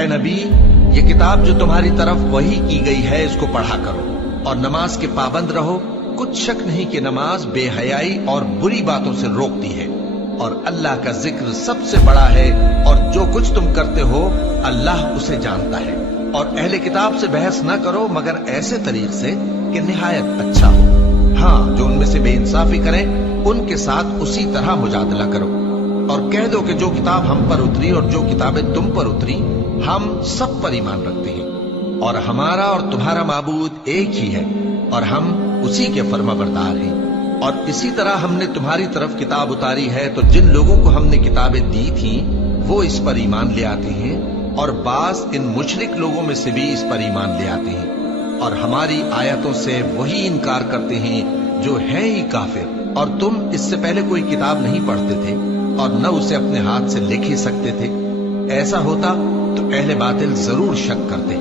اے نبی، یہ کتاب جو تمہاری طرف وحی کی گئی ہے اس کو پڑھا کرو اور نماز کے پابند رہو۔ کچھ شک نہیں کہ نماز بے حیائی اور بری باتوں سے روکتی ہے، اور اللہ کا ذکر سب سے بڑا ہے، اور جو کچھ تم کرتے ہو اللہ اسے جانتا ہے۔ اور اہل کتاب سے بحث نہ کرو مگر ایسے طریق سے کہ نہایت اچھا ہو۔ ہاں، جو ان میں سے بے انصافی کریں ان کے ساتھ اسی طرح مجادلہ کرو، اور کہہ دو کہ جو کتاب ہم پر اتری اور جو کتابیں تم پر اتری ہم سب پر ایمان رکھتے ہیں، اور ہمارا اور تمہارا معبود ایک ہی ہے، اور ہم اسی کے فرما بردار ہیں۔ اور اسی طرح ہم نے تمہاری طرف کتاب اتاری ہے تو جن لوگوں کو ہم نے کتابیں دی تھیں وہ اس پر ایمان لے آتے ہیں، اور بعض ان مشرک لوگوں میں سے بھی اس پر ایمان لے آتے ہیں، اور ہماری آیتوں سے وہی انکار کرتے ہیں جو ہیں ہی کافر۔ اور تم اس سے پہلے کوئی کتاب نہیں پڑھتے تھے اور نہ اسے اپنے ہاتھ سے لکھ ہی سکتے تھے۔ ایسا ہوتا تو اہل باطل ضرور شک کرتے،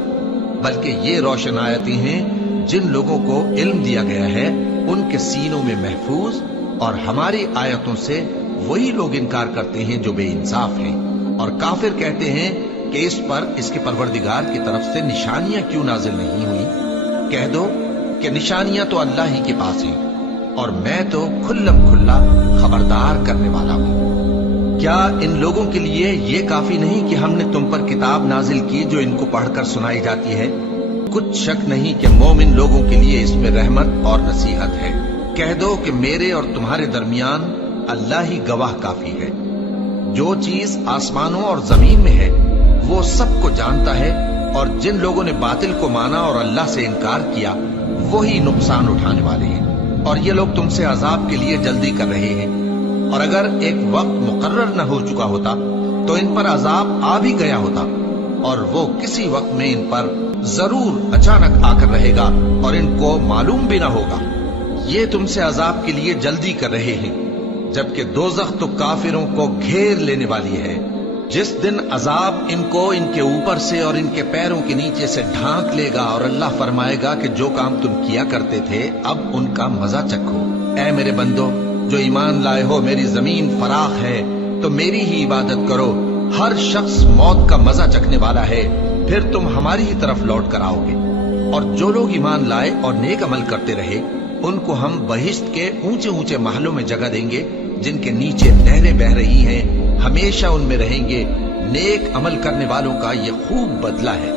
بلکہ یہ روشن آیتیں ہیں جن لوگوں کو علم دیا گیا ہے ان کے سینوں میں محفوظ، اور ہماری آیتوں سے وہی لوگ انکار کرتے ہیں جو بے انصاف ہیں۔ اور کافر کہتے ہیں کہ اس پر اس کے پروردگار کی طرف سے نشانیاں کیوں نازل نہیں ہوئی؟ کہہ دو کہ نشانیاں تو اللہ ہی کے پاس ہیں، اور میں تو کھلم کھلا خبردار کرنے والا ہوں۔ کیا ان لوگوں کے لیے یہ کافی نہیں کہ ہم نے تم پر کتاب نازل کی جو ان کو پڑھ کر سنائی جاتی ہے؟ کچھ شک نہیں کہ مومن لوگوں کے لیے اس میں رحمت اور نصیحت ہے۔ کہہ دو کہ میرے اور تمہارے درمیان اللہ ہی گواہ کافی ہے۔ جو چیز آسمانوں اور زمین میں ہے وہ سب کو جانتا ہے، اور جن لوگوں نے باطل کو مانا اور اللہ سے انکار کیا وہی نقصان اٹھانے والے ہیں۔ اور یہ لوگ تم سے عذاب کے لیے جلدی کر رہے ہیں، اور اگر ایک وقت مقرر نہ ہو چکا ہوتا تو ان پر عذاب آ بھی گیا ہوتا، اور وہ کسی وقت میں ان پر ضرور اچانک آ کر رہے گا اور ان کو معلوم بھی نہ ہوگا۔ یہ تم سے عذاب کے لیے جلدی کر رہے ہیں، جبکہ دوزخ تو کافروں کو گھیر لینے والی ہے۔ جس دن عذاب ان کو ان کے اوپر سے اور ان کے پیروں کے نیچے سے ڈھانک لے گا، اور اللہ فرمائے گا کہ جو کام تم کیا کرتے تھے اب ان کا مزہ چکھو۔ اے میرے بندو جو ایمان لائے ہو، میری زمین فراخ ہے تو میری ہی عبادت کرو۔ ہر شخص موت کا مزہ چکھنے والا ہے، پھر تم ہماری ہی طرف لوٹ کر آؤ گے۔ اور جو لوگ ایمان لائے اور نیک عمل کرتے رہے ان کو ہم بہشت کے اونچے اونچے محلوں میں جگہ دیں گے جن کے نیچے نہریں بہہ رہی ہیں، ہمیشہ ان میں رہیں گے۔ نیک عمل کرنے والوں کا یہ خوب بدلہ ہے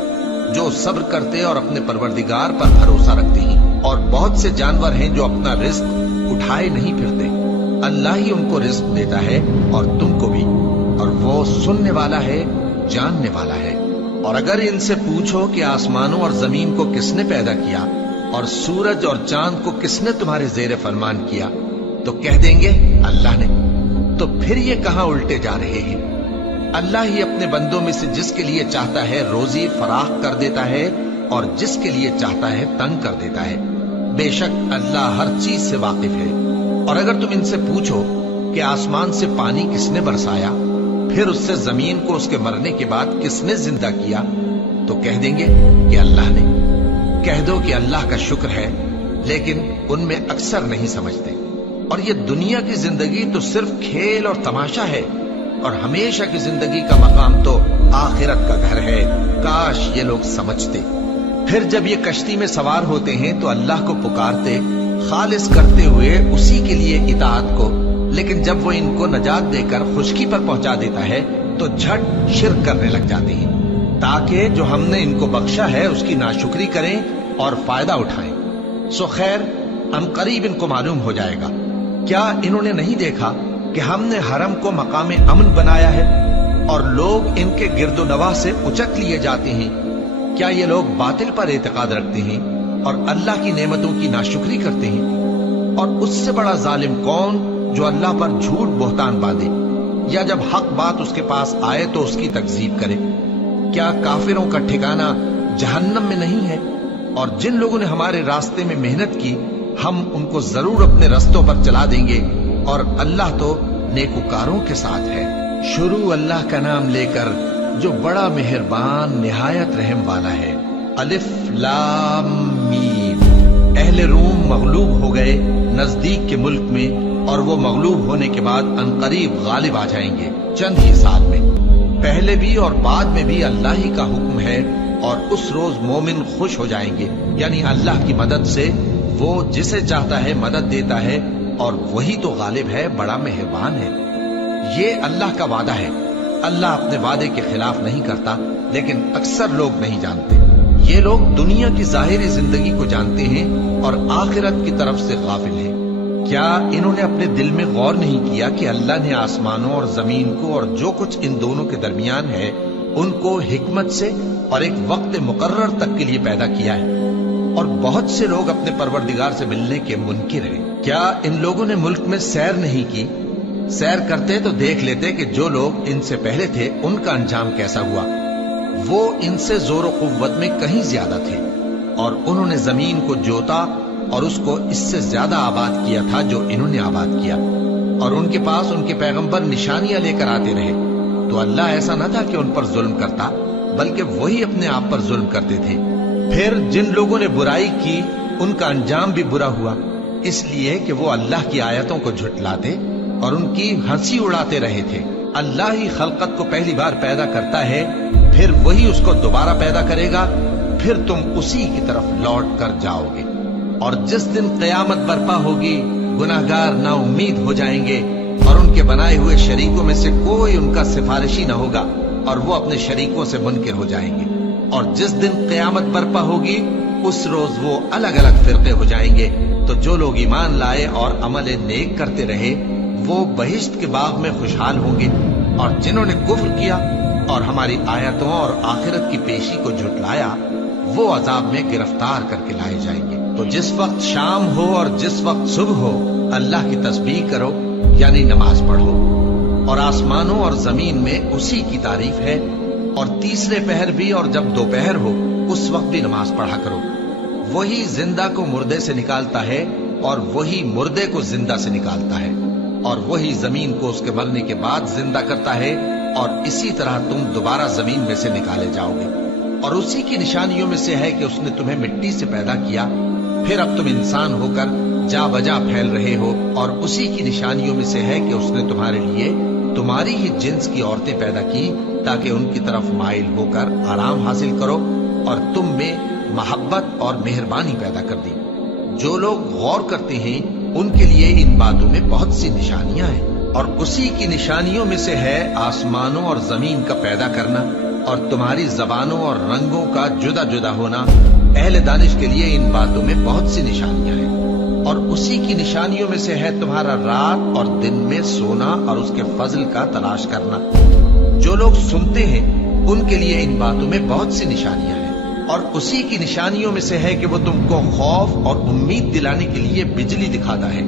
جو صبر کرتے اور اپنے پروردگار پر بھروسہ رکھتے ہیں۔ اور بہت سے جانور ہیں جو اپنا رزق اٹھائے نہیں پھرتے، اللہ ہی ان کو رزق دیتا ہے اور تم کو بھی، اور وہ سننے والا ہے، جاننے والا ہے۔ اور اگر ان سے پوچھو کہ آسمانوں اور زمین کو کس نے پیدا کیا اور سورج اور چاند کو کس نے تمہارے زیر فرمان کیا، تو کہہ دیں گے اللہ نے۔ تو پھر یہ کہاں الٹے جا رہے ہیں؟ اللہ ہی اپنے بندوں میں سے جس کے لیے چاہتا ہے روزی فراخ کر دیتا ہے، اور جس کے لیے چاہتا ہے تنگ کر دیتا ہے۔ بے شک اللہ ہر چیز سے واقف ہے۔ اور اگر تم ان سے پوچھو کہ آسمان سے پانی کس نے برسایا، پھر اس سے زمین کو اس کے مرنے کے بعد کس نے زندہ کیا، تو کہہ دیں گے کہ اللہ نے۔ کہہ دو کہ اللہ کا شکر ہے، لیکن ان میں اکثر نہیں سمجھتے۔ اور یہ دنیا کی زندگی تو صرف کھیل اور تماشا ہے، اور ہمیشہ کی زندگی کا مقام تو آخرت کا گھر ہے۔ کاش یہ لوگ سمجھتے۔ پھر جب یہ کشتی میں سوار ہوتے ہیں تو اللہ کو پکارتے، خالص کرتے ہوئے اسی کے لیے اطاعت کو، لیکن جب وہ ان کو نجات دے کر خشکی پر پہنچا دیتا ہے تو جھٹ شرک کرنے لگ جاتے ہیں، تاکہ جو ہم نے ان کو بخشا ہے اس کی ناشکری کریں اور فائدہ اٹھائیں۔ سو خیر ہم قریب ان کو معلوم ہو جائے گا۔ کیا انہوں نے نہیں دیکھا کہ ہم نے حرم کو مقام امن بنایا ہے اور لوگ ان کے گرد و نواح سے اچک لیے جاتے ہیں؟ کیا یہ لوگ باطل پر اعتقاد رکھتے ہیں اور اللہ کی نعمتوں کی ناشکری کرتے ہیں؟ اور اس سے بڑا ظالم کون جو اللہ پر جھوٹ بہتان باندھے، یا جب حق بات اس کے پاس آئے تو اس کی تکذیب کرے؟ کیا کافروں کا ٹھکانہ جہنم میں نہیں ہے؟ اور جن لوگوں نے ہمارے راستے میں محنت کی ہم ان کو ضرور اپنے رستوں پر چلا دیں گے، اور اللہ تو نیکوکاروں کے ساتھ ہے۔ شروع اللہ کا نام لے کر جو بڑا مہربان نہایت رحم والا ہے۔ الف لام میم۔ اہل روم مغلوب ہو گئے نزدیک کے ملک میں، اور وہ مغلوب ہونے کے بعد عنقریب غالب آ جائیں گے چند ہی سال میں۔ پہلے بھی اور بعد میں بھی اللہ ہی کا حکم ہے، اور اس روز مومن خوش ہو جائیں گے، یعنی اللہ کی مدد سے وہ جسے چاہتا ہے مدد دیتا ہے، اور وہی تو غالب ہے، بڑا مہربان ہے۔ یہ اللہ کا وعدہ ہے، اللہ اپنے وعدے کے خلاف نہیں کرتا، لیکن اکثر لوگ نہیں جانتے۔ یہ لوگ دنیا کی ظاہری زندگی کو جانتے ہیں اور آخرت کی طرف سے غافل ہیں۔ کیا انہوں نے اپنے دل میں غور نہیں کیا کہ اللہ نے آسمانوں اور زمین کو اور جو کچھ ان دونوں کے درمیان ہے ان کو حکمت سے اور ایک وقت مقرر تک کے لیے پیدا کیا ہے، اور بہت سے لوگ اپنے پروردگار سے ملنے کے منکر ہیں۔ کیا ان لوگوں نے ملک میں سیر نہیں کی؟ سیر کرتے تو دیکھ لیتے کہ جو لوگ ان سے پہلے تھے ان کا انجام کیسا ہوا۔ وہ ان سے زور و قوت میں کہیں زیادہ تھے، اور انہوں نے زمین کو جوتا اور اس کو اس سے زیادہ آباد کیا تھا جو انہوں نے آباد کیا، اور ان کے پاس ان کے پیغمبر نشانیاں لے کر آتے رہے، تو اللہ ایسا نہ تھا کہ ان پر ظلم کرتا، بلکہ وہی اپنے آپ پر ظلم کرتے تھے۔ پھر جن لوگوں نے برائی کی ان کا انجام بھی برا ہوا، اس لیے کہ وہ اللہ کی آیتوں کو جھٹلاتے اور ان کی ہنسی اڑاتے رہے تھے۔ اللہ ہی خلقت کو پہلی بار پیدا کرتا ہے، پھر وہی اس کو دوبارہ پیدا کرے گا، پھر تم اسی کی طرف لوٹ کر جاؤ گے۔ اور جس دن قیامت برپا ہوگی گناہگار نا امید ہو جائیں گے، اور ان کے بنائے ہوئے شریکوں میں سے کوئی ان کا سفارشی نہ ہوگا، اور وہ اپنے شریکوں سے منکر ہو جائیں گے۔ اور جس دن قیامت برپا ہوگی اس روز وہ الگ الگ فرقے ہو جائیں گے، تو جو لوگ ایمان لائے اور عمل نیک کرتے رہے وہ بہشت کے باغ میں خوشحال ہوں گے، اور جنہوں نے کفر کیا اور ہماری آیتوں اور آخرت کی پیشی کو جھٹلایا وہ عذاب میں گرفتار کر کے لائے جائیں گے۔ تو جس وقت شام ہو اور جس وقت صبح ہو اللہ کی تسبیح کرو، یعنی نماز پڑھو، اور آسمانوں اور زمین میں اسی کی تعریف ہے، اور تیسرے پہر بھی اور جب دوپہر ہو اس وقت بھی نماز پڑھا کرو۔ وہی زندہ کو مردے سے نکالتا ہے اور وہی مردے کو زندہ سے نکالتا ہے، اور وہی زمین کو اس کے مرنے کے بعد زندہ کرتا ہے، اور اسی طرح تم دوبارہ زمین میں سے نکالے جاؤ گے۔ اور اسی کی نشانیوں میں سے ہے کہ اس نے تمہیں مٹی سے پیدا کیا، پھر اب تم انسان ہو کر جا بجا پھیل رہے ہو، اور اسی کی نشانیوں میں سے ہے کہ اس نے تمہارے لیے تمہاری ہی جنس کی عورتیں پیدا کی تاکہ ان کی طرف مائل ہو کر آرام حاصل کرو، اور تم میں محبت اور مہربانی پیدا کر دی۔ جو لوگ غور کرتے ہیں ان کے لیے ان باتوں میں بہت سی نشانیاں ہیں، اور اسی کی نشانیوں میں سے ہے آسمانوں اور زمین کا پیدا کرنا، اور تمہاری زبانوں اور رنگوں کا جدا جدا ہونا۔ اہل دانش کے لیے ان باتوں میں بہت سی نشانیاں ہیں، اور اسی کی نشانیوں میں سے ہے تمہارا رات اور دن میں سونا اور اس کے فضل کا تلاش کرنا۔ جو لوگ سنتے ہیں ان کے لیے ان باتوں میں بہت سی نشانیاں ہیں، اور اسی کی نشانیوں میں سے ہے کہ وہ تم کو خوف اور امید دلانے کے لیے بجلی دکھاتا ہے،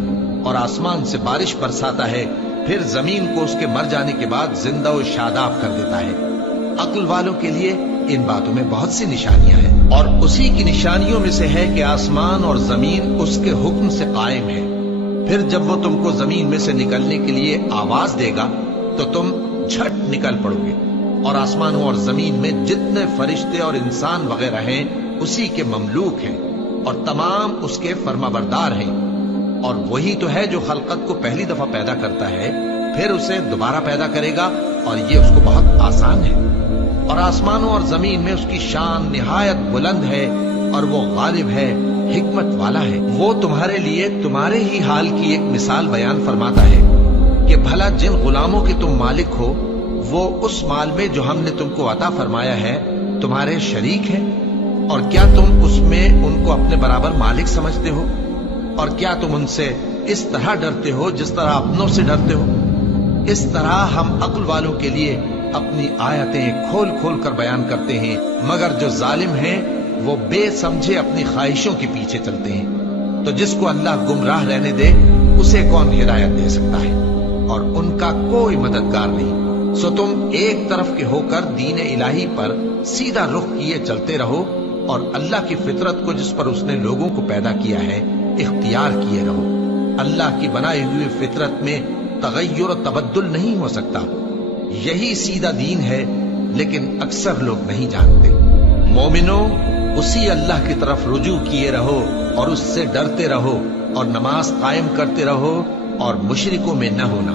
اور آسمان سے بارش برساتا ہے، پھر زمین کو اس کے مر جانے کے بعد زندہ و شاداب کر دیتا ہے۔ عقل والوں کے لیے ان باتوں میں بہت سی نشانیاں ہیں، اور اسی کی نشانیوں میں سے ہے کہ آسمان اور زمین اس کے حکم سے قائم ہے۔ پھر جب وہ تم کو زمین میں سے نکلنے کے لیے آواز دے گا تو تم جھٹ نکل پڑو گے، اور آسمانوں اور زمین میں جتنے فرشتے اور انسان وغیرہ ہیں اسی کے مملوک ہیں، اور تمام اس کے فرما بردار ہیں۔ اور وہی تو ہے جو خلقت کو پہلی دفعہ پیدا کرتا ہے، پھر اسے دوبارہ پیدا کرے گا، اور یہ اس کو بہت آسان ہے۔ اور آسمانوں اور زمین میں اس کی شان نہایت بلند ہے، اور وہ غالب ہے، حکمت والا ہے۔ وہ تمہارے لیے تمہارے ہی حال کی ایک مثال بیان فرماتا ہے کہ بھلا جن غلاموں کے تم مالک ہو وہ اس مال میں جو ہم نے تم کو عطا فرمایا ہے تمہارے شریک ہیں، اور کیا تم اس میں ان کو اپنے برابر مالک سمجھتے ہو؟ اور کیا تم ان سے اس طرح ڈرتے ہو جس طرح اپنوں سے ڈرتے ہو؟ اس طرح ہم عقل والوں کے لیے اپنی آیتیں کھول کھول کر بیان کرتے ہیں، مگر جو ظالم ہیں وہ بے سمجھے اپنی خواہشوں کے پیچھے چلتے ہیں۔ تو جس کو اللہ گمراہ رہنے دے اسے کون ہدایت دے سکتا ہے، اور ان کا کوئی مددگار نہیں۔ سو تم ایک طرف کے ہو کر دین الہی پر سیدھا رخ کیے چلتے رہو، اور اللہ کی فطرت کو جس پر اس نے لوگوں کو پیدا کیا ہے اختیار کیے رہو۔ اللہ کی بنائی ہوئی فطرت میں تغیر و تبدل نہیں ہو سکتا۔ یہی سیدھا دین ہے، لیکن اکثر لوگ نہیں جانتے۔ مومنو، اسی اللہ کی طرف رجوع کیے رہو اور اس سے ڈرتے رہو، اور نماز قائم کرتے رہو، اور مشرکوں میں نہ ہونا،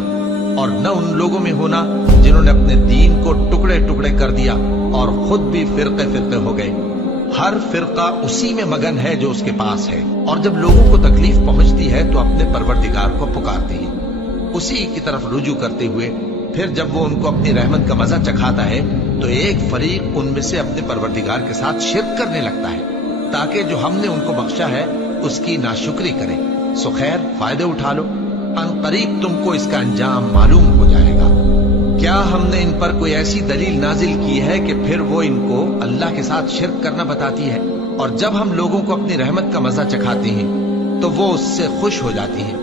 اور نہ ان لوگوں میں ہونا جنہوں نے اپنے دین کو ٹکڑے ٹکڑے کر دیا اور خود بھی فرقے فرقے ہو گئے۔ ہر فرقہ اسی میں مگن ہے جو اس کے پاس ہے، اور جب لوگوں کو تکلیف پہنچتی ہے تو اپنے پروردگار کو پکارتے ہیں، اسی کی طرف رجوع کرتے ہوئے پھر جب وہ ان کو اپنی رحمت کا مزہ چکھاتا ہے تو ایک فریق ان میں سے اپنے پروردگار کے ساتھ شرک کرنے لگتا ہے تاکہ جو ہم نے ان کو بخشا ہے اس کی ناشکری کریں۔ سو خیر، فائدے اٹھا لو، ان قریب تم کو اس کا انجام معلوم ہو جائے گا۔ کیا ہم نے ان پر کوئی ایسی دلیل نازل کی ہے کہ پھر وہ ان کو اللہ کے ساتھ شرک کرنا بتاتی ہے؟ اور جب ہم لوگوں کو اپنی رحمت کا مزہ چکھاتے ہیں تو وہ اس سے خوش ہو جاتی ہیں،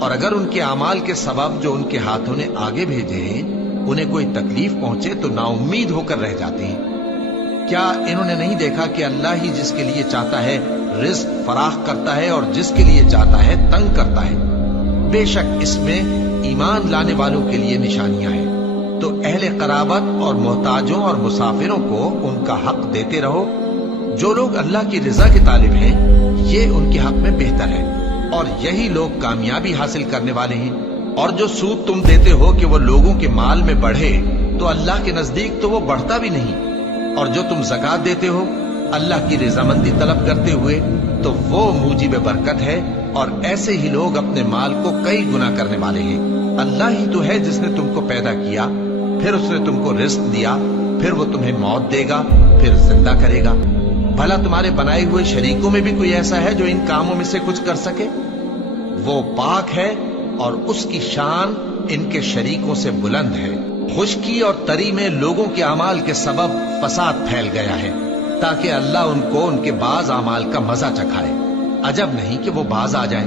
اور اگر ان کے اعمال کے سبب جو ان کے ہاتھوں نے آگے بھیجے ہیں انہیں کوئی تکلیف پہنچے تو نا امید ہو کر رہ جاتے ہیں۔ کیا انہوں نے نہیں دیکھا کہ اللہ ہی جس کے لیے چاہتا ہے رزق فراخ کرتا ہے اور جس کے لیے چاہتا ہے تنگ کرتا ہے؟ بے شک اس میں ایمان لانے والوں کے لیے نشانیاں ہیں۔ تو اہل قرابت اور محتاجوں اور مسافروں کو ان کا حق دیتے رہو۔ جو لوگ اللہ کی رضا کے طالب ہیں یہ ان کے حق میں بہتر ہے، اور یہی لوگ کامیابی حاصل کرنے والے ہیں۔ اور جو سود تم دیتے ہو کہ وہ لوگوں کے مال میں بڑھے تو اللہ کے نزدیک تو وہ بڑھتا بھی نہیں، اور جو تم زکوٰۃ دیتے ہو اللہ کی رضامندی طلب کرتے ہوئے تو وہ موجب برکت ہے، اور ایسے ہی لوگ اپنے مال کو کئی گنا کرنے والے ہیں۔ اللہ ہی تو ہے جس نے تم کو پیدا کیا، پھر اس نے تم کو رزق دیا، پھر وہ تمہیں موت دے گا، پھر زندہ کرے گا۔ بھلا تمہارے بنائے ہوئے شریکوں میں بھی کوئی ایسا ہے جو ان کاموں میں سے کچھ کر سکے؟ وہ پاک ہے اور اس کی شان ان کے شریکوں سے بلند ہے۔ خشکی اور تری میں لوگوں کے اعمال کے سبب فساد پھیل گیا ہے تاکہ اللہ ان کو ان کے بعض اعمال کا مزہ چکھائے۔ عجب نہیں کہ وہ باز آ جائیں۔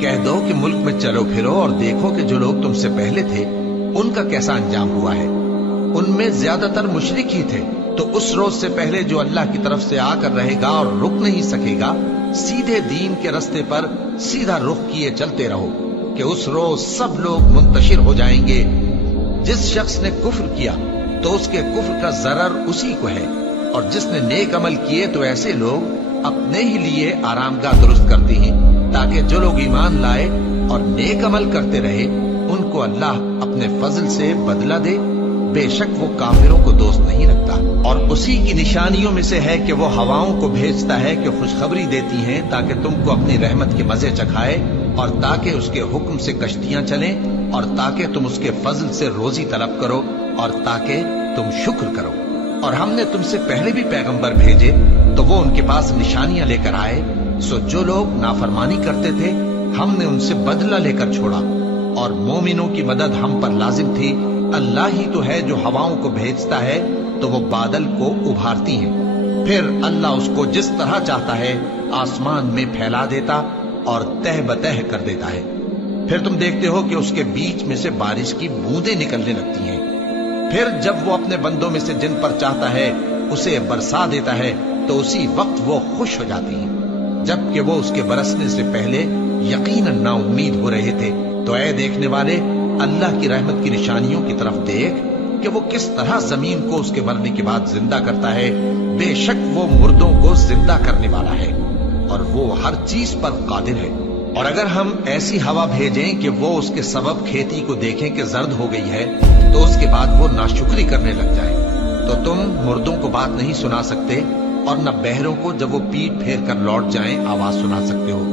کہہ دو کہ ملک میں چلو پھرو اور دیکھو کہ جو لوگ تم سے پہلے تھے ان کا کیسا انجام ہوا ہے۔ ان میں زیادہ تر مشرک ہی تھے، تو اس روز سے پہلے جو اللہ کی طرف سے آ کر رہے گا اور رک نہیں سکے گا، سیدھے دین کے رستے پر سیدھا رخ کیے چلتے رہو کہ اس روز سب لوگ منتشر ہو جائیں گے۔ جس شخص نے کفر کیا تو اس کے کفر کا ضرر اسی کو ہے، اور جس نے نیک عمل کیے تو ایسے لوگ اپنے ہی لیے آرامگاہ درست کرتے ہیں تاکہ جو لوگ ایمان لائے اور نیک عمل کرتے رہے ان کو اللہ اپنے فضل سے بدلہ دے۔ بے شک وہ کافروں کو دوست نہیں رکھتا۔ اور اسی کی نشانیوں میں سے ہے کہ وہ ہواؤں کو بھیجتا ہے کہ خوشخبری دیتی ہیں تاکہ تم کو اپنی رحمت کے مزے چکھائے، اور تاکہ اس کے حکم سے کشتیاں چلیں، اور تاکہ تم اس کے فضل سے روزی طلب کرو، اور تاکہ تم شکر کرو۔ اور ہم نے تم سے پہلے بھی پیغمبر بھیجے تو وہ ان کے پاس نشانیاں لے کر آئے، سو جو لوگ نافرمانی کرتے تھے ہم نے ان سے بدلہ لے کر چھوڑا، اور مومنوں کی مدد ہم پر لازم تھی۔ اللہ ہی تو ہے جو ہواؤں کو بھیجتا ہے تو وہ بادل کو ابھارتی ہیں، پھر اللہ اس کو جس طرح چاہتا ہے آسمان میں پھیلا دیتا اور تہ بتہ کر دیتا ہے۔ پھر تم دیکھتے ہو کہ اس کے بیچ میں سے بارش کی بوندیں نکلنے لگتی ہیں، پھر جب وہ اپنے بندوں میں سے جن پر چاہتا ہے اسے برسا دیتا ہے تو اسی وقت وہ خوش ہو جاتی ہیں، جبکہ وہ اس کے برسنے سے پہلے یقیناً نا امید ہو رہے تھے۔ تو اے دیکھنے والے، اللہ کی رحمت کی نشانیوں کی طرف دیکھ کہ وہ کس طرح زمین کو اس کے مرنے کے بعد زندہ کرتا ہے۔ بے شک وہ مردوں کو زندہ کرنے والا ہے اور وہ ہر چیز پر قادر ہے۔ اور اگر ہم ایسی ہوا بھیجیں کہ وہ اس کے سبب کھیتی کو دیکھیں کہ زرد ہو گئی ہے تو اس کے بعد وہ ناشکری کرنے لگ جائے، تو تم مردوں کو بات نہیں سنا سکتے، اور نہ بہروں کو جب وہ پیٹ پھیر کر لوٹ جائیں آواز سنا سکتے ہو،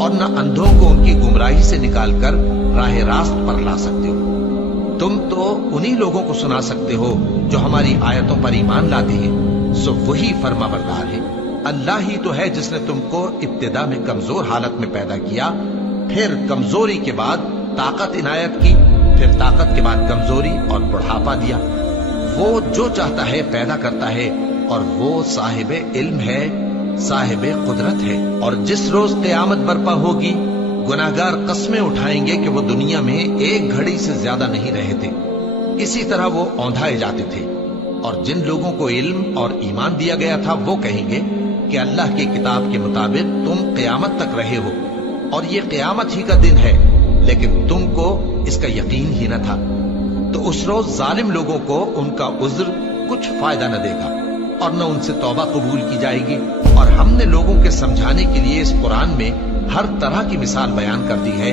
اور نہ اندھوں کو ان کی گمراہی سے نکال کر راہ راست پر لا سکتے ہو۔ تم تو انہی لوگوں کو سنا سکتے ہو جو ہماری آیتوں پر ایمان لاتے ہیں، سو وہی فرما بردار ہے۔ اللہ ہی تو ہے جس نے تم کو ابتدا میں کمزور حالت میں پیدا کیا، پھر کمزوری کے بعد طاقت عنایت کی، پھر طاقت کے بعد کمزوری اور بڑھاپا دیا۔ وہ جو چاہتا ہے پیدا کرتا ہے، اور وہ صاحب علم ہے، صاحب قدرت ہے۔ اور جس روز قیامت برپا ہوگی گناہگار قسمیں اٹھائیں گے کہ وہ دنیا میں ایک گھڑی سے زیادہ نہیں رہے تھے، اسی طرح وہ اوندھائے جاتے تھے۔ اور جن لوگوں کو علم اور ایمان دیا گیا تھا وہ کہیں گے کہ اللہ کی کتاب کے مطابق تم قیامت تک رہے ہو، اور یہ قیامت ہی کا دن ہے، لیکن تم کو اس کا یقین ہی نہ تھا۔ تو اس روز ظالم لوگوں کو ان کا عذر کچھ فائدہ نہ دے گا، اور نہ ان سے توبہ قبول کی جائے گی۔ اور ہم نے لوگوں کے سمجھانے کے لیے اس قرآن میں ہر طرح کی مثال بیان کر دی ہے،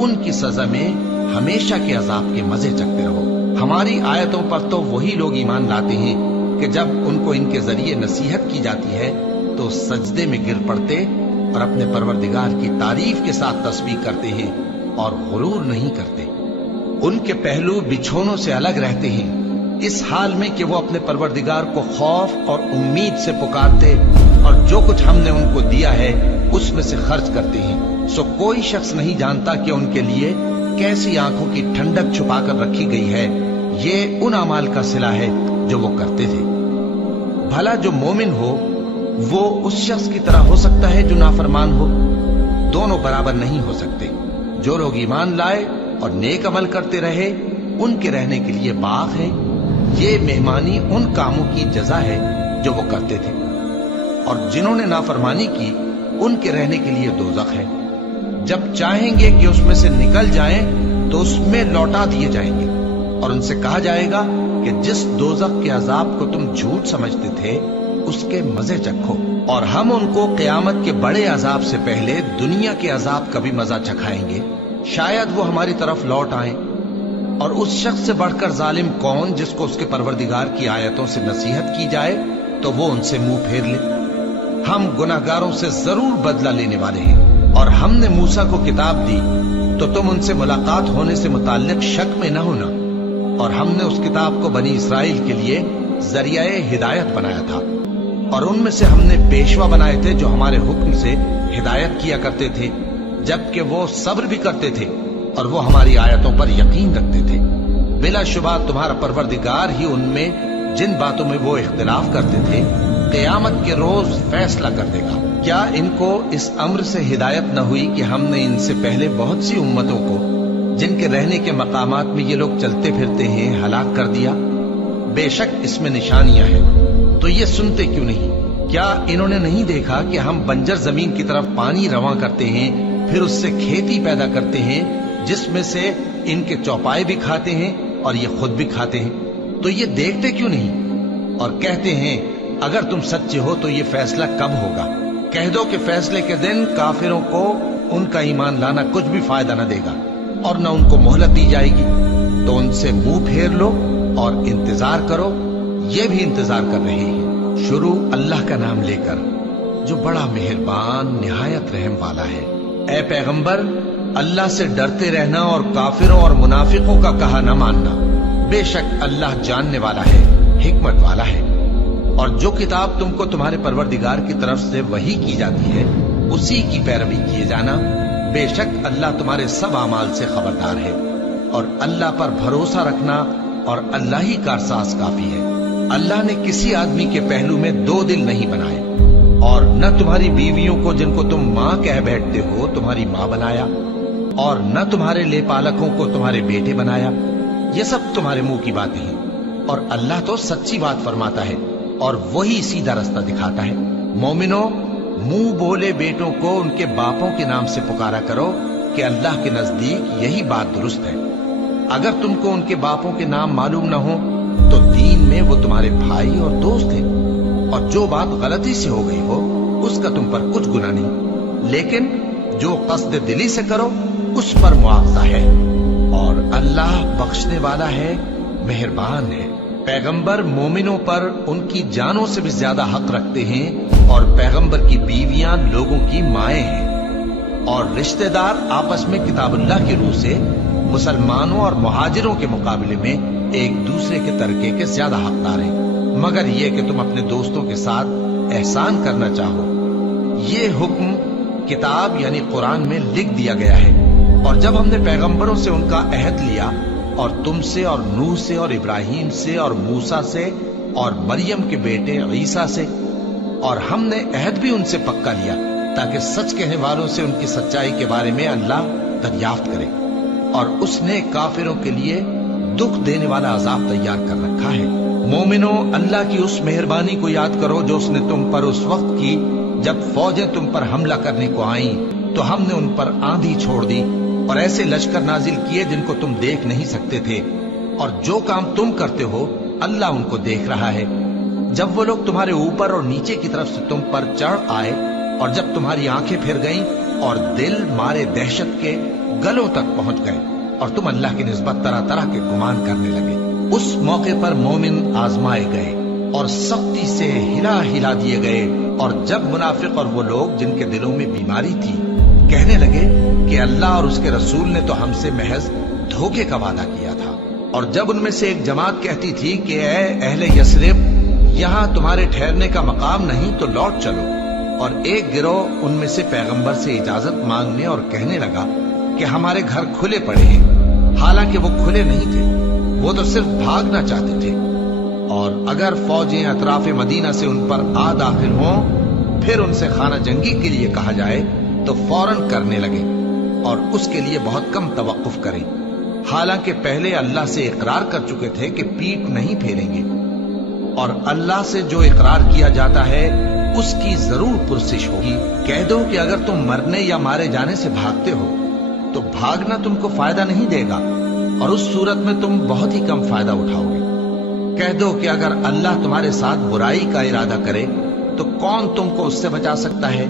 ان کی سزا میں ہمیشہ کے عذاب کے مزے چکھتے رہو۔ ہماری آیتوں پر تو وہی لوگ ایمان لاتے ہیں کہ جب ان کو ان کے ذریعے نصیحت کی جاتی ہے تو سجدے میں گر پڑتے اور اپنے پروردگار کی تعریف کے ساتھ تسبیح کرتے ہیں اور غرور نہیں کرتے۔ ان کے پہلو بچھونوں سے الگ رہتے ہیں، اس حال میں کہ وہ اپنے پروردگار کو خوف اور امید سے پکارتے اور جو کچھ ہم نے ان کو دیا ہے اس میں سے خرچ کرتے ہیں۔ سو کوئی شخص نہیں جانتا کہ ان کے لیے کیسی آنکھوں کی ٹھنڈک چھپا کر رکھی گئی ہے، یہ ان اعمال کا صلہ ہے جو وہ کرتے تھے۔ بھلا جو مومن ہو وہ اس شخص کی طرح ہو سکتا ہے جو نافرمان ہو؟ دونوں برابر نہیں ہو سکتے۔ جو لوگ ایمان لائے اور نیک عمل کرتے رہے ان کے رہنے کے لیے باغ ہے، یہ مہمانی ان کاموں کی جزا ہے جو وہ کرتے تھے، اور جنہوں نے نافرمانی کی ان کے رہنے کے لیے دوزخ ہے۔ جب چاہیں گے کہ اس میں سے نکل جائیں تو اس میں لوٹا دیے جائیں گے، اور ان سے کہا جائے گا کہ جس دوزخ کے عذاب کو تم جھوٹ سمجھتے تھے اس کے مزے چکھو، اور ہم ان کو قیامت کے بڑے عذاب سے پہلے دنیا کے عذاب کا بھی مزہ چکھائیں گے، شاید وہ ہماری طرف لوٹ آئیں۔ اور اس شخص سے بڑھ کر ظالم کون جس کو اس کے پروردگار کی آیتوں سے نصیحت کی جائے تو وہ ان سے منہ پھیر لے۔ ہم گناہگاروں سے ضرور بدلہ لینے والے ہیں، اور ہم نے موسیٰ کو کتاب دی تو تم ان سے ملاقات ہونے سے متعلق شک میں نہ ہونا، اور ہم نے اس کتاب کو بنی اسرائیل کے لیے ذریعہ ہدایت بنایا تھا، اور ان میں سے ہم نے پیشوا بنائے تھے جو ہمارے حکم سے ہدایت کیا کرتے تھے، جبکہ وہ صبر بھی کرتے تھے اور وہ ہماری آیتوں پر یقین رکھتے تھے۔ بلا شبہ تمہارا پروردگار ہی ان میں جن باتوں میں وہ اختلاف کرتے تھے قیامت کے روز فیصلہ کر دے گا۔ کیا ان کو اس امر سے ہدایت نہ ہوئی کہ ہم نے ان سے پہلے بہت سی امتوں کو جن کے رہنے کے مقامات میں یہ لوگ چلتے پھرتے ہیں ہلاک کر دیا؟ بے شک اس میں نشانیاں ہیں، تو یہ سنتے کیوں نہیں؟ کیا انہوں نے نہیں دیکھا کہ ہم بنجر زمین کی طرف پانی رواں کرتے ہیں، پھر اس سے کھیتی پیدا کرتے ہیں جس میں سے ان کے چوپائے بھی کھاتے ہیں اور یہ خود بھی کھاتے ہیں؟ تو یہ دیکھتے کیوں نہیں؟ اور کہتے ہیں اگر تم سچے ہو تو یہ فیصلہ کب ہوگا؟ کہہ دو کہ فیصلے کے دن کافروں کو ان کا ایمان لانا کچھ بھی فائدہ نہ دے گا اور نہ ان کو مہلت دی جائے گی، تو ان سے منہ پھیر لو اور انتظار کرو، یہ بھی انتظار کر رہے ہیں۔ شروع اللہ کا نام لے کر جو بڑا مہربان نہایت رحم والا ہے۔ اے پیغمبر، اللہ سے ڈرتے رہنا اور کافروں اور منافقوں کا کہا نہ ماننا، بے شک اللہ جاننے والا ہے، حکمت والا ہے۔ اور جو کتاب تم کو تمہارے پروردگار کی طرف سے وحی کی جاتی ہے اسی کی پیروی کیے جانا، بے شک اللہ تمہارے سب اعمال سے خبردار ہے، اور اللہ پر بھروسہ رکھنا اور اللہ ہی کارساز کافی ہے۔ اللہ نے کسی آدمی کے پہلو میں دو دل نہیں بنائے، اور نہ تمہاری بیویوں کو جن کو تم ماں کہہ بیٹھتے ہو تمہاری ماں بنایا، اور نہ تمہارے لے پالکوں کو تمہارے بیٹے بنایا، یہ سب تمہارے منہ کی باتیں ہیں، اور اللہ تو سچی بات فرماتا ہے اور وہی سیدھا رستہ دکھاتا ہے۔ مومنو، منہ بولے بیٹوں کو ان کے باپوں کے نام سے پکارا کرو کہ اللہ کے نزدیک یہی بات درست ہے۔ اگر تم کو ان کے باپوں کے نام معلوم نہ ہو تو دین میں وہ تمہارے بھائی اور دوست ہیں، اور جو بات غلطی سے ہو گئی ہو اس کا تم پر کچھ گناہ نہیں، لیکن جو قصد دلی سے کرو اس پر مواخذہ ہے، اور اللہ بخشنے والا ہے، مہربان ہے۔ پیغمبر مومنوں پر ان کی جانوں سے بھی زیادہ حق رکھتے ہیں، اور پیغمبر کی بیویاں لوگوں کی مائیں ہیں، اور رشتہ دار آپس میں کتاب اللہ کی روح سے مسلمانوں اور مہاجروں کے مقابلے میں ایک دوسرے کے ترکے کے زیادہ حقدار ہیں، مگر یہ کہ تم اپنے دوستوں کے ساتھ احسان کرنا چاہو۔ یہ حکم کتاب یعنی قرآن میں لکھ دیا گیا ہے، اور جب ہم نے پیغمبروں سے ان کا عہد لیا، اور تم سے اور نوح سے اور ابراہیم سے اور موسیٰ سے اور مریم کے بیٹے عیسیٰ سے، اور ہم نے عہد بھی ان سے پکا لیا تاکہ سچ کہنے والوں سے ان کی سچائی کے بارے میں اللہ دریافت کرے، اور اس نے کافروں کے لیے دکھ دینے والا عذاب تیار کر رکھا ہے۔ مومنو، اللہ کی اس مہربانی کو یاد کرو جو اس نے تم پر اس وقت کی جب فوجیں تم پر حملہ کرنے کو آئیں تو ہم نے ان پر آندھی چھوڑ دی اور ایسے لشکر نازل کیے جن کو تم دیکھ نہیں سکتے تھے، اور جو کام تم کرتے ہو اللہ ان کو دیکھ رہا ہے۔ جب وہ لوگ تمہارے اوپر اور نیچے کی طرف سے تم پر چڑھ آئے اور جب تمہاری آنکھیں پھر گئیں اور دل مارے دہشت کے گلوں تک پہنچ گئے اور تم اللہ کی نسبت طرح طرح کے گمان کرنے لگے۔ اس موقع پر مومن آزمائے گئے اور سختی سے ہلا ہلا دیے گئے، اور جب منافق اور وہ لوگ جن کے دلوں میں بیماری تھی کہنے لگے کہ اللہ اور اس کے رسول نے تو ہم سے محض دھوکے کا وعدہ کیا تھا، اور جب ان میں سے ایک جماعت کہتی تھی کہ اے اہل یثرب، یہاں تمہارے ٹھہرنے کا مقام نہیں تو لوٹ چلو، اور ایک گروہ ان میں سے پیغمبر سے اجازت مانگنے اور کہنے لگا کہ ہمارے گھر کھلے پڑے ہیں، حالانکہ وہ کھلے نہیں تھے، وہ تو صرف بھاگنا چاہتے تھے، اور اگر فوجیں اطراف مدینہ سے ان پر آ داخل ہوں پھر ان سے خانہ جنگی کے لیے کہا جائے تو فوراً کرنے لگے اور اس کے لیے بہت کم توقف کریں، حالانکہ پہلے اللہ سے اقرار کر چکے تھے کہ پیٹ نہیں پھیریں گے، اور اللہ سے جو اقرار کیا جاتا ہے اس کی ضرور پرسش ہوگی۔ کہہ دو کہ اگر تم مرنے یا مارے جانے سے بھاگتے ہو تو بھاگنا تم کو فائدہ نہیں دے گا، اور اس صورت میں تم بہت ہی کم فائدہ اٹھاؤ گے۔ کہہ دو کہ اگر اللہ تمہارے ساتھ برائی کا ارادہ کرے تو کون تم کو اس سے بچا سکتا ہے،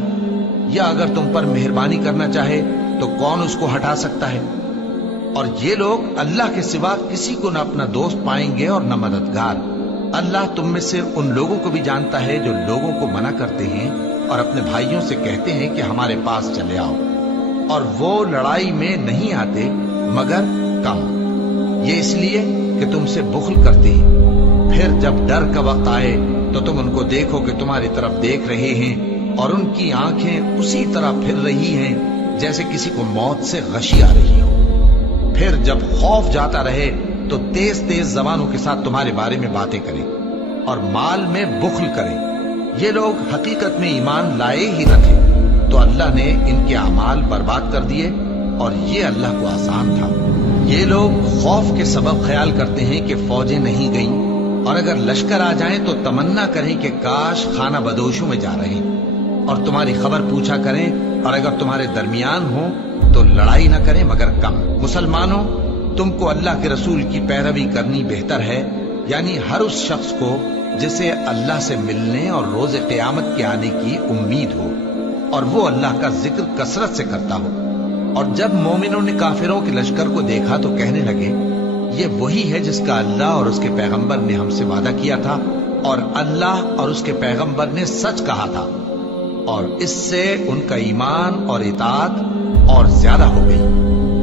یا اگر تم پر مہربانی کرنا چاہے تو کون اس کو ہٹا سکتا ہے؟ اور یہ لوگ اللہ کے سوا کسی کو نہ اپنا دوست پائیں گے اور نہ مددگار۔ اللہ تم میں سے ان لوگوں کو بھی جانتا ہے جو لوگوں کو منع کرتے ہیں اور اپنے بھائیوں سے کہتے ہیں کہ ہمارے پاس چلے آؤ، اور وہ لڑائی میں نہیں آتے مگر کم، یہ اس لیے کہ تم سے بخل کرتے ہیں۔ پھر جب ڈر کا وقت آئے تو تم ان کو دیکھو کہ تمہاری طرف دیکھ رہے ہیں اور ان کی آنکھیں اسی طرح پھر رہی ہیں جیسے کسی کو موت سے غشی آ رہی ہو۔ پھر جب خوف جاتا رہے تو تیز تیز زبانوں کے ساتھ تمہارے بارے میں باتیں کریں اور مال میں بخل کریں۔ یہ لوگ حقیقت میں ایمان لائے ہی نہ تھے، تو اللہ نے ان کے اعمال برباد کر دیے، اور یہ اللہ کو آسان تھا۔ یہ لوگ خوف کے سبب خیال کرتے ہیں کہ فوجیں نہیں گئیں، اور اگر لشکر آ جائیں تو تمنا کریں کہ کاش خانہ بدوشوں میں جا رہے ہیں، اور تمہاری خبر پوچھا کریں، اور اگر تمہارے درمیان ہوں تو لڑائی نہ کریں مگر کم۔ مسلمانوں، تم کو اللہ کے رسول کی پیروی کرنی بہتر ہے، یعنی ہر اس شخص کو جسے اللہ سے ملنے اور روز قیامت کے آنے کی امید ہو، اور وہ اللہ کا ذکر کثرت سے کرتا ہو۔ اور جب مومنوں نے کافروں کے لشکر کو دیکھا تو کہنے لگے یہ وہی ہے جس کا اللہ اور اس کے پیغمبر نے ہم سے وعدہ کیا تھا، اور اللہ اور اس کے پیغمبر نے سچ کہا تھا، اور اس سے ان کا ایمان اور اطاعت اور زیادہ ہو گئی۔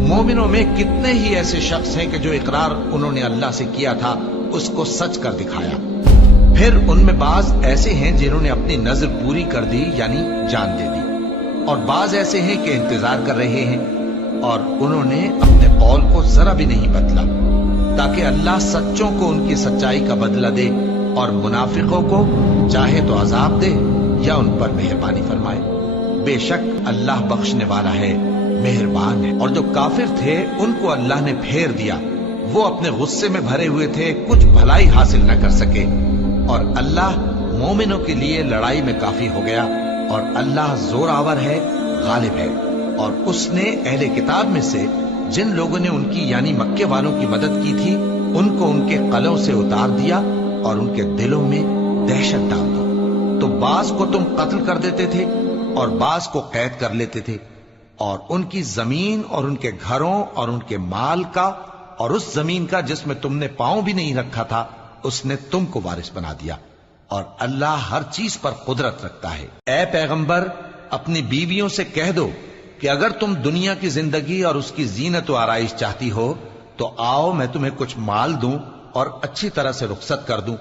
مومنوں میں کتنے ہی ایسے شخص ہیں کہ جو اقرار انہوں نے اللہ سے کیا تھا اس کو سچ کر دکھایا۔ پھر ان میں بعض ایسے ہیں جنہوں نے اپنی نظر پوری کر دی، یعنی جان دے دی، اور بعض ایسے ہیں کہ انتظار کر رہے ہیں، اور انہوں نے اپنے قول کو ذرا بھی نہیں بدلا، تاکہ اللہ سچوں کو ان کی سچائی کا بدلہ دے اور منافقوں کو چاہے تو عذاب دے یا ان پر مہربانی فرمائے۔ بے شک اللہ بخشنے والا ہے، مہربان ہے۔ اور جو کافر تھے ان کو اللہ نے پھیر دیا، وہ اپنے غصے میں بھرے ہوئے تھے، کچھ بھلائی حاصل نہ کر سکے، اور اللہ مومنوں کے لیے لڑائی میں کافی ہو گیا، اور اللہ زور آور ہے، غالب ہے۔ اور اس نے اہل کتاب میں سے جن لوگوں نے ان کی یعنی مکے والوں کی مدد کی تھی ان کو ان کے قلعوں سے اتار دیا اور ان کے دلوں میں دہشت ڈال دی، تو بعض کو تم قتل کر دیتے تھے اور بعض کو قید کر لیتے تھے، اور ان کی زمین اور ان کے گھروں اور ان کے مال کا اور اس زمین کا جس میں تم نے پاؤں بھی نہیں رکھا تھا اس نے تم کو وارث بنا دیا، اور اللہ ہر چیز پر قدرت رکھتا ہے۔ اے پیغمبر، اپنی بیویوں سے کہہ دو کہ اگر تم دنیا کی زندگی اور اس کی زینت و آرائش چاہتی ہو تو آؤ میں تمہیں کچھ مال دوں اور اچھی طرح سے رخصت کر دوں،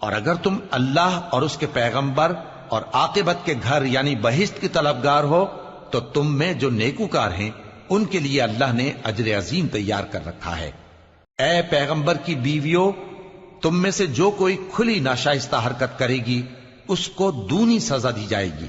اور اگر تم اللہ اور اس کے پیغمبر اور عاقبت کے گھر یعنی بہشت کی طلبگار ہو تو تم میں جو نیکوکار ہیں ان کے لیے اللہ نے اجر عظیم تیار کر رکھا ہے۔ اے پیغمبر کی بیویوں، تم میں سے جو کوئی کھلی ناشائستہ حرکت کرے گی اس کو دونی سزا دی جائے گی،